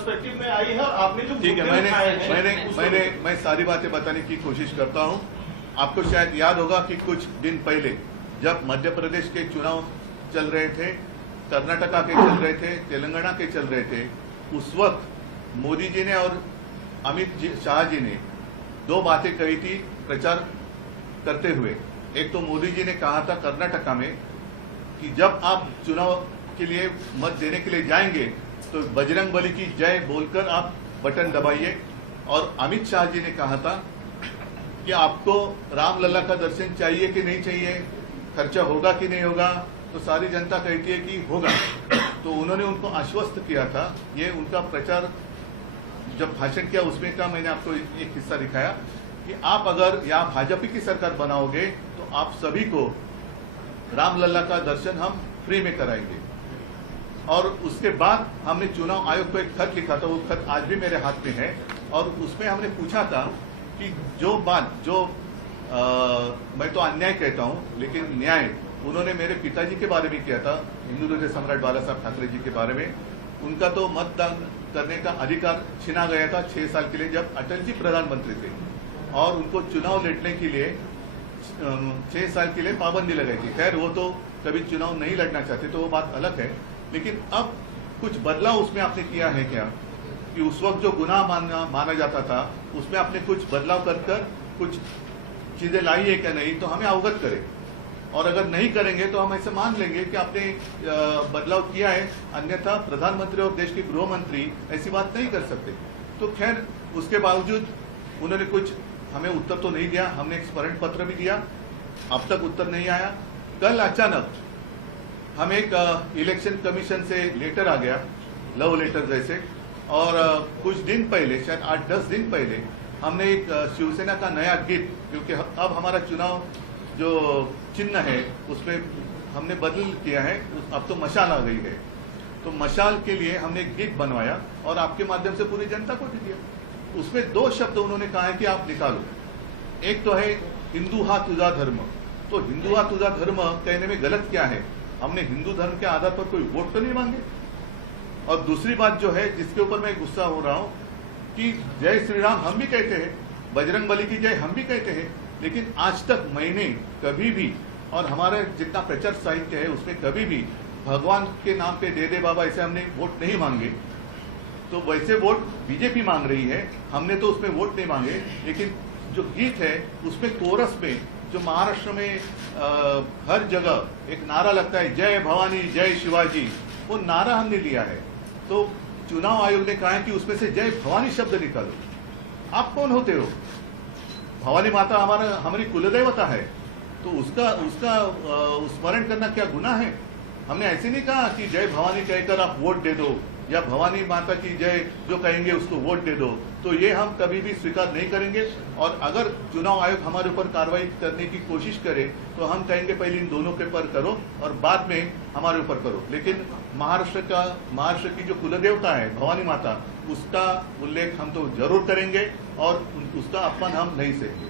Perspective में आई है। आपने जो ठीक है, मैं सारी बातें बताने की कोशिश करता हूं। आपको शायद याद होगा कि कुछ दिन पहले जब मध्य प्रदेश के चुनाव चल रहे थे, कर्नाटका के चल रहे थे, तेलंगाना के चल रहे थे, उस वक्त मोदी जी ने और अमित शाह जी ने दो बातें कही थी प्रचार करते हुए। एक तो मोदी जी ने कहा था कर्नाटका में कि जब आप चुनाव के लिए मत देने के लिए जाएंगे तो बजरंगबली की जय बोलकर आप बटन दबाइए। और अमित शाह जी ने कहा था कि आपको रामलला का दर्शन चाहिए कि नहीं चाहिए, खर्चा होगा कि नहीं होगा, तो सारी जनता कहती है कि होगा। तो उन्होंने उनको आश्वस्त किया था। ये उनका प्रचार जब भाषण किया उसमें का मैंने आपको एक हिस्सा दिखाया कि आप अगर यहाँ भाजपा की सरकार बनाओगे तो आप सभी को रामलला का दर्शन हम फ्री में कराएंगे। और उसके बाद हमने चुनाव आयोग को एक खत लिखा था, वो खत आज भी मेरे हाथ में है। और उसमें हमने पूछा था कि जो बात मैं तो अन्याय कहता हूं लेकिन न्याय उन्होंने मेरे पिताजी के बारे में किया था, हिंदू हृदय सम्राट बाला साहब ठाकरे जी के बारे में। उनका तो मतदान करने का अधिकार छीना गया था 6 साल के लिए जब अटल जी प्रधानमंत्री थे, और उनको चुनाव लड़ने के लिए 6 साल के लिए पाबंदी लगाई थी। खैर वो तो कभी चुनाव नहीं लड़ना चाहते, तो वो बात अलग है। लेकिन अब कुछ बदलाव उसमें आपने किया है क्या कि उस वक्त जो गुनाह माना जाता था उसमें आपने कुछ बदलाव कर कुछ चीजें लाई है क्या नहीं, तो हमें अवगत करें। और अगर नहीं करेंगे तो हम ऐसे मान लेंगे कि आपने बदलाव किया है, अन्यथा प्रधानमंत्री और देश के गृह मंत्री ऐसी बात नहीं कर सकते। तो खैर उसके बावजूद उन्होंने कुछ हमें उत्तर तो नहीं दिया। हमने एक स्मरण पत्र भी दिया, अब तक उत्तर नहीं आया। कल अचानक हमें एक इलेक्शन कमीशन से लेटर आ गया, लव लेटर जैसे। और कुछ दिन पहले, शायद 8-10 दिन पहले, हमने एक शिवसेना का नया गीत, क्योंकि अब हमारा चुनाव जो चिन्ह है उसमें हमने बदल किया है, अब तो मशाल आ गई है। तो मशाल के लिए हमने एक गीत बनवाया और आपके माध्यम से पूरी जनता को भी दिया। उसमें 2 शब्द उन्होंने कहा है कि आप निकालो। एक तो है हिंदू हा तुझा धर्म। तो हिंदू हा तुझा धर्म कहने में गलत क्या है? हमने हिंदू धर्म के आधार पर कोई वोट तो नहीं मांगे। और दूसरी बात जो है जिसके ऊपर मैं गुस्सा हो रहा हूं कि जय श्री राम हम भी कहते हैं, बजरंगबली की जय हम भी कहते हैं, लेकिन आज तक मैंने कभी भी, और हमारा जितना प्रचार साहित्य है उसमें कभी भी भगवान के नाम पे दे दे बाबा ऐसे हमने वोट नहीं मांगे। तो वैसे वोट बीजेपी मांग रही है, हमने तो उसमें वोट नहीं मांगे। लेकिन जो गीत है उसमें कोरस में जो महाराष्ट्र में हर जगह एक नारा लगता है, जय भवानी जय शिवाजी, वो नारा हमने लिया है। तो चुनाव आयोग ने कहा है कि उसमें से जय भवानी शब्द निकालो। आप कौन होते हो? भवानी माता हमारी कुलदेवता है, तो उसका स्मरण करना क्या गुनाह है? हमने ऐसे नहीं कहा कि जय भवानी कहकर आप वोट दे दो या भवानी माता की जय जो कहेंगे उसको वोट दे दो। तो ये हम कभी भी स्वीकार नहीं करेंगे। और अगर चुनाव आयोग हमारे ऊपर कार्रवाई करने की कोशिश करे तो हम कहेंगे पहले इन दोनों के ऊपर करो और बाद में हमारे ऊपर करो। लेकिन महाराष्ट्र की जो कुलदेवता है भवानी माता, उसका उल्लेख हम तो जरूर करेंगे और उसका अपमान हम नहीं सहेंगे।